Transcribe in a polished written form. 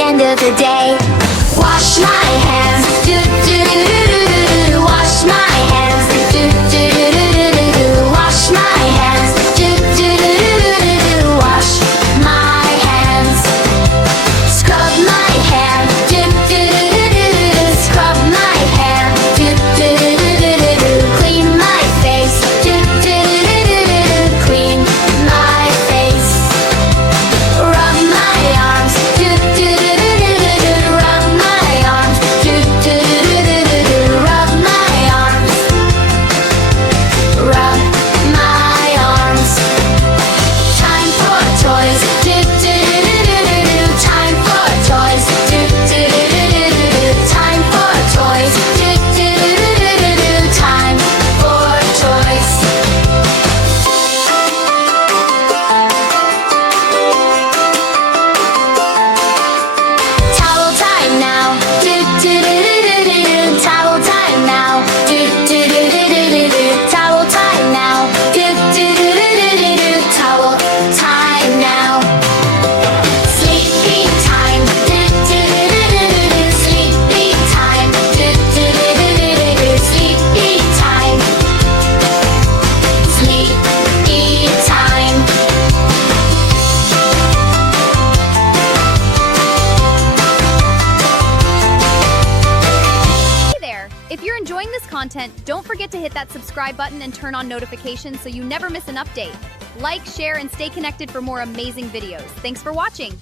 the end of the day. Wash my hands, do do do do do do. Wash my hands, do do do do do do. Wash my hands, do do do do do do. Wash my hands. Scrub my hand, do do do do do do. Scrub my hand, do do do do do do. Clean my face, do do do do do do. Clean my face. Rub my arms, do do do do do do. Rub my arms, do do do do do do. Rub my arms. Rub my arms. Time for toys, do do do do do do. Time for toys, do do do do do do. Time for toys, do do do do do do. Time for toys. Towel time now, do do do do do do. Towel time now, do do do do do do. Towel time now, do do do do do do. Towel time now. Sleepy time, do do do do do do. Sleepy time, do do do do do do. Sleepy time. Sleepy time. Hey there! If you're enjoying this content, don't forget to hit that subscribe button and turn on notifications so you never miss an update. Like, share, and stay connected for more amazing videos. Thanks for watching!